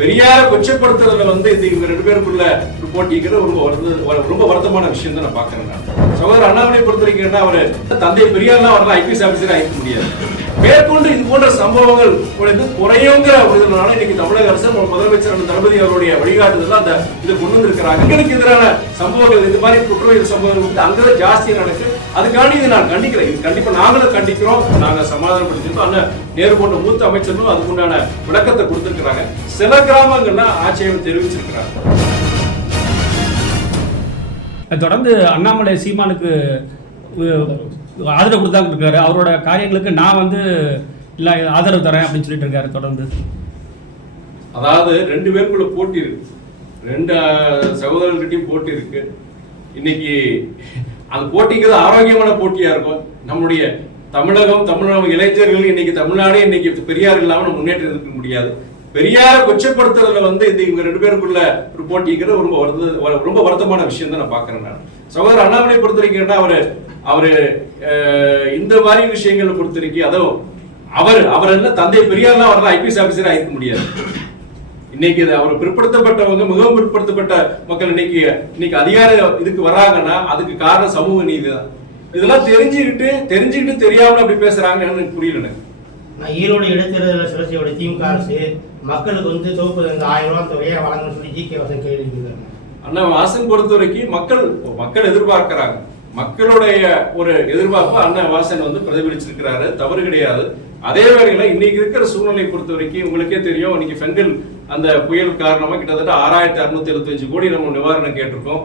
பெரியார கொச்சப்படுத்துறதுல வந்து இவங்க ரெண்டு பேருக்குள்ள ஒரு போட்டிங்கிறது ரொம்ப வருத்தமான விஷயம் தான் நான் பாக்குறேன். சகோதரர் அண்ணாமலை பொறுத்த வரைக்கும் அவரு தந்தை பெரியார்லாம் அவரெல்லாம் ஐபிஎஸ் ஆபீசரா ஆயிருக்க முடியாது. மேற்கொண்டு இது போன்ற சம்பவங்கள் குறையுங்கிற ஒரு இன்னைக்கு தமிழக அரசு முதலமைச்சர் தளபதி அவருடைய வழிகாட்டுதல் அந்த இது கொண்டு வந்திருக்கிறாங்க. எங்களுக்கு எதிரான சம்பவங்கள் இது மாதிரி குற்றவியல் சம்பவங்கள் அங்கதான் ஜாஸ்தியா நடக்கு. அதுக்காண்டி இதை நான் கண்டிக்கிறேன். இது கண்டிப்பா நாங்களும் கண்டிக்கிறோம். நாங்க சமாதானப்படுத்திருக்கோம். அண்ணன் நேரு போன்ற மூத்த அமைச்சர்களும் அதுக்குண்டான விளக்கத்தை கொடுத்திருக்கிறாங்க. சில கிராமங்கள்ல ஆட்சேபம் தெரிவிச்சிருக்கிறாங்க. தொடர்ந்து அண்ணாமலை சீமானுக்கு ஆதரவு கொடுத்தாங்க இருக்காரு. அவரோட காரியங்களுக்கு நான் வந்து இல்ல ஆதரவு தரேன் அப்படின்னு சொல்லிட்டு இருக்காரு தொடர்ந்து. அதாவது ரெண்டு பேருக்குள்ள போட்டி இருக்கு, ரெண்டு சகோதரர்கிட்டையும் போட்டி இருக்கு. இன்னைக்கு அந்த போட்டிங்கிறது ஆரோக்கியமான போட்டியா இருக்கும். நம்முடைய தமிழகம் இளைஞர்கள் இன்னைக்கு தமிழ்நாடு இன்னைக்கு பெரியார் இல்லாம முன்னேற்றம் இருக்க முடியாது. பெரியார கொச்சப்படுத்துறதுல வந்து இவங்க ரெண்டு பேருக்குள்ள ஒரு போட்டிங்கிறது ரொம்ப வருத்தமான விஷயம் தான் நான் பாக்குறேன். நான் சகோதரர் அண்ணாமலை பொறுத்த வரைக்கும் அவரு இந்த மாதிரி விஷயங்களை பொறுத்த வரைக்கும் அதுவும் அவர் என்ன தந்தை பெரியார்லாம் அவரெல்லாம் ஐபிஎஸ் ஆபீசரா ஆயிருக்க முடியாது. இன்னைக்கு அவர் பிற்படுத்தப்பட்டவங்க, மிகவும் பிற்படுத்தப்பட்ட மக்கள் இன்னைக்கு அதிகார இதுக்கு வர்றாங்கன்னா அதுக்கு காரணம் சமூக நீதி தான். இதெல்லாம் தெரிஞ்சுக்கிட்டு தெரியாம அப்படி பேசுறாங்கன்னு எனக்கு புரியல. நான் ஈரோடு இடைத்தேர்தலில் சிவசேனையோட திமுக அரசு மக்களுக்கு வந்து தொகுப்பு 1000 ரூபாய் தொகையை வழங்கணும்னு சொல்லி ஜி.கே. வாசன் கேள்வி கேட்கிறாங்க. அண்ணா வாசன் பொறுத்த வரைக்கும் மக்கள் எதிர்பார்க்கிறாங்க. மக்களுடைய ஒரு எதிர்பார்ப்பு அண்ணன் வாசன் வந்து பிரதிபலிச்சிருக்கிறாரு, தவறு கிடையாது. அதே வேளையில இன்னைக்கு இருக்கிற சூழ்நிலை பொறுத்த வரைக்கும் உங்களுக்கே தெரியும், இன்னைக்கு பெண்கள் அந்த புயல் காரணமா கிட்டத்தட்ட 6675 கோடி நம்ம நிவாரணம் கேட்டிருக்கோம்.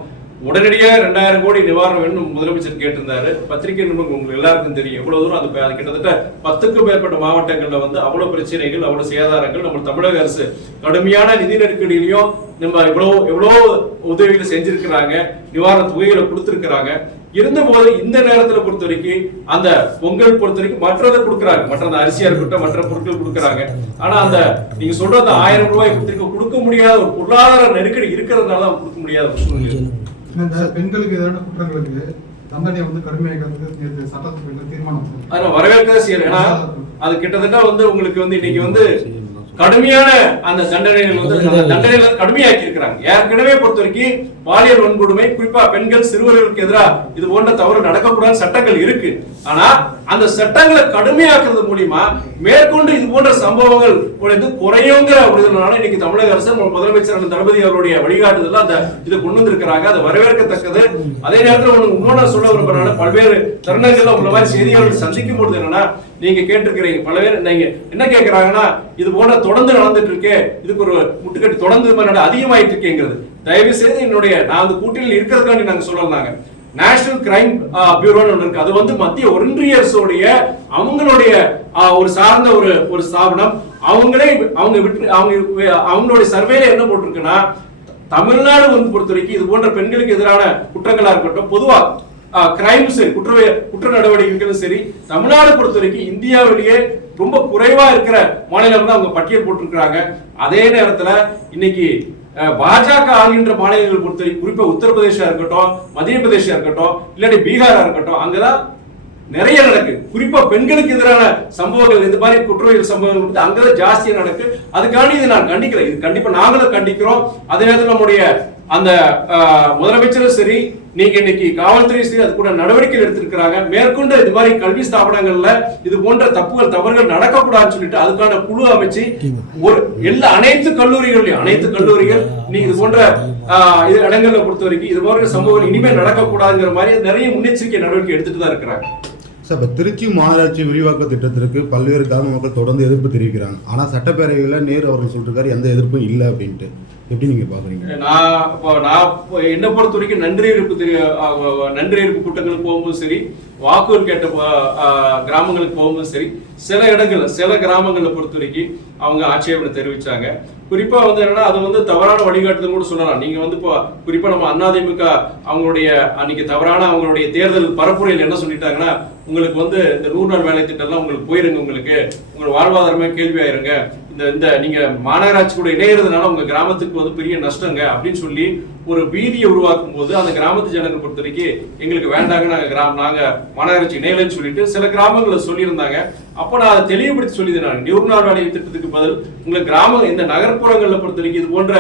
உடனடியாக 2000 கோடி நிவாரணம் வேணும் முதலமைச்சர் கேட்டிருந்தாரு. பத்திரிகை நிருபர்கள் உங்களுக்கு எல்லாருக்கும் தெரியும் எவ்வளவு தூரம் அது கிட்டத்தட்ட 10க்கும் மேற்பட்ட மாவட்டங்கள்ல வந்து அவ்வளவு பிரச்சனைகள், அவ்வளவு சேதாரங்கள். நம்ம தமிழக அரசு கடுமையான நிதி நெருக்கடியிலையும் நம்ம எவ்வளவு உதவிகள் செஞ்சிருக்கிறாங்க, நிவாரண தொகைகளை கொடுத்திருக்கிறாங்க. இருந்த போது இந்த நேரத்தில் பொறுத்த வரைக்கும் அந்த பொங்கல் பொறுத்த வரைக்கும் மற்றதை கொடுக்குறாங்க, மற்ற அரிசியா இருக்கட்டும், மற்ற பொருட்கள் கொடுக்குறாங்க. ஆனா அந்த நீங்க சொல்ற அந்த 1000 ரூபாய் கொடுக்க முடியாத ஒரு பொருளாதார நெருக்கடி இருக்கிறதுனால கொடுக்க முடியாத ஒரு சூழ்நிலை. பெண்களுக்கு எதிரான குற்றங்களுக்கு தண்டனை வந்து கடுமையாக்கிறதுக்கு சட்டத்தில் தீர்மானம் வரவேற்கதான் செய்யணும். ஏன்னா அது கிட்டத்தட்ட வந்து உங்களுக்கு வந்து இன்னைக்கு வந்து கடுமையான அந்த தண்டனைகள் கடுமையாக்கி இருக்கிறாங்க. ஏற்கனவே பொறுத்த வரைக்கும் பாலியல் வன்கொடுமை, குறிப்பா பெண்கள் சிறுவர்களுக்கு எதிராக இது போன்ற தவறு நடக்கக்கூடாத சட்டங்கள் இருக்கு. ஆனா அந்த சட்டங்களை கடுமையாக்குறது மூலியமா மேற்கொண்டு இது போன்ற சம்பவங்கள் குறையுங்கிற ஒரு இன்னைக்கு தமிழக அரசு முதலமைச்சர் தளபதி அவருடைய வழிகாட்டுதல் அந்த இதை கொண்டு வந்திருக்கிறாங்க. அது வரவேற்கத்தக்கது. அதே நேரத்தில் இன்னொன்னு சொல்ல விரும்புறாங்க, பல்வேறு தருணங்கள்ல உங்களை மாதிரி செய்தியாளர்கள் சந்திக்கும் பொழுது என்னன்னா நீங்க கேட்டிருக்கிறீங்க, பல பேர் நீங்க என்ன கேட்கிறாங்கன்னா இது போன்ற தொடர்ந்து நடந்துட்டு இருக்கே, இதுக்கு ஒரு முட்டுக்கட்டி தொடர்ந்து அதிகமாயிட்டு இருக்கேங்கிறது. தயவு செய்து என்னுடைய நான் அந்த கூட்டணியில் இருக்கிறதுக்காண்டி நாங்க சொல்லலாங்க. நேஷனல் கிரைம் பியூரோன்னு ஒன்று இருக்கு. அது வந்து மத்திய ஒன்றிய அரசுடைய அவங்களுடைய ஒரு சார்ந்த ஒரு ஸ்தாபனம். அவங்களுடைய சர்வேல என்ன போட்டிருக்குன்னா தமிழ்நாடு வந்து பொறுத்த வரைக்கும் இது போன்ற பெண்களுக்கு எதிரான குற்றங்களா இருக்கட்டும், பொதுவா கிரைம் சரி, குற்ற நடவடிக்கைகளும் சரி, தமிழ்நாடு பொறுத்த வரைக்கும் இந்தியாவிலேயே ரொம்ப குறைவா இருக்கிற மாநிலம் தான் அவங்க பட்டியல் போட்டிருக்கிறாங்க. அதே நேரத்துல இன்னைக்கு பாஜக ஆளுகின்ற மாநிலங்கள் பொறுத்த வரைக்கும் குறிப்பா உத்தரப்பிரதேசா இருக்கட்டும், மத்திய பிரதேசா இருக்கட்டும், இல்லாட்டி பீகாரா இருக்கட்டும், அங்கதான் நிறைய நடக்கு. குறிப்பா பெண்களுக்கு எதிரான சம்பவங்கள், இந்த மாதிரி குற்றவியல் சம்பவங்கள் அங்கதான் ஜாஸ்தியா நடக்கு. அதுக்காண்டி இதை நான் கண்டிக்கிறேன். இது கண்டிப்பா நாங்களும் கண்டிக்கிறோம். அதே நேரத்தில் நம்முடைய அந்த முதலமைச்சரும் சரி, நீங்க இன்னைக்கு காவல்துறை சரி அது கூட நடவடிக்கை எடுத்திருக்கிறாங்க. மேற்கொண்டு இது மாதிரி கல்வி ஸ்தாபனங்கள்ல இது போன்ற தவறுகள் நடக்கக்கூடாதுன்னு சொல்லிட்டு அதுக்கான குழு அமைச்சு அனைத்து கல்லூரிகள் நீங்க இது போன்ற இடங்கள்ல பொறுத்த வரைக்கும் இது போன்ற சம்பவங்கள் இனிமேல் நடக்கக்கூடாதுங்கிற மாதிரி நிறைய முன்னெச்சரிக்கை நடவடிக்கை எடுத்துட்டு தான் இருக்கிறாங்க. இப்போ திருச்சி மாநகராட்சி விரிவாக்க திட்டத்திற்கு பல்வேறு கிராம மக்கள் தொடர்ந்து எதிர்ப்பு தெரிவிக்கிறாங்க. ஆனால் சட்டப்பேரவையில் நேரு அவர்கள் சொல்லிருக்காரு எந்த எதிர்ப்பும் இல்லை அப்படின்ட்டு. எப்படி நீங்க பாக்குறீங்க? நான் என்ன பொறுத்த வரைக்கும் நன்றி எதிர்ப்பு கூட்டங்களுக்கு போகும்போது சரி, வாக்குகள் கேட்ட கிராமங்களுக்கு போகும்போது சரி, சில கிராமங்களை பொறுத்த வரைக்கும் அவங்க ஆட்சேபனை தெரிவிச்சாங்க. குறிப்பா வந்து என்னன்னா அது வந்து தவறான வழிகாட்டுதல் கூட சொல்லலாம். நீங்க வந்து இப்போ குறிப்பா நம்ம அதிமுக அவங்களுடைய அன்னைக்கு தவறான அவங்களுடைய தேர்தல் பரப்புரையில் என்ன சொல்லிட்டாங்கன்னா, உங்களுக்கு வந்து இந்த 100 நாள் வேலை திட்டம் எல்லாம் உங்களுக்கு போயிருங்க, உங்களுக்கு வாழ்வாதாரமே கேள்வி ஆயிருங்க, இந்த நீங்க மாநகராட்சி கூட இணையறதுனால உங்க கிராமத்துக்கு வந்து பெரிய நஷ்டங்க அப்படின்னு சொல்லி ஒரு பீதியை உருவாக்கும் போது அந்த கிராமத்து ஜனங்களை பொறுத்த வரைக்கும் எங்களுக்கு வேண்டாங்க, நாங்க மாநகராட்சி இணையலன்னு சொல்லிட்டு சில கிராமங்களை சொல்லியிருந்தாங்க. அப்ப நான் அதை தெளிவுபடுத்தி சொல்லியிருந்தேன். 100 நாள் வேலை திட்டத்துக்கு பதில் உங்களை கிராம இந்த நகர்ப்புறங்களை பொறுத்த வரைக்கும் இது போன்ற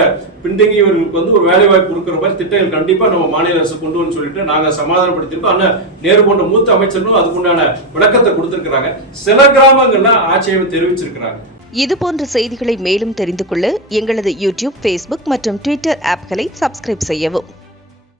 பின்தங்கியவர்களுக்கு வந்து ஒரு வேலை வாய்ப்பு கொடுக்குற மாதிரி திட்டங்கள் கண்டிப்பா நம்ம மாநில அரசு கொண்டு வந்து சொல்லிட்டு நாங்க சமாதானப்படுத்திருக்கோம். ஆனா நேரு போன்ற மூத்த அமைச்சர்களும் அதுக்குண்டான விளக்கத்தை கொடுத்திருக்கிறாங்க. சில கிராமங்கள்ல ஆட்சேபம் தெரிவிச்சிருக்கிறாங்க. இதுபோன்ற செய்திகளை மேலும் தெரிந்து கொள்ள எங்களது யூடியூப், ஃபேஸ்புக் மற்றும் ட்விட்டர் ஆப்களை சப்ஸ்கிரைப் செய்யவும்.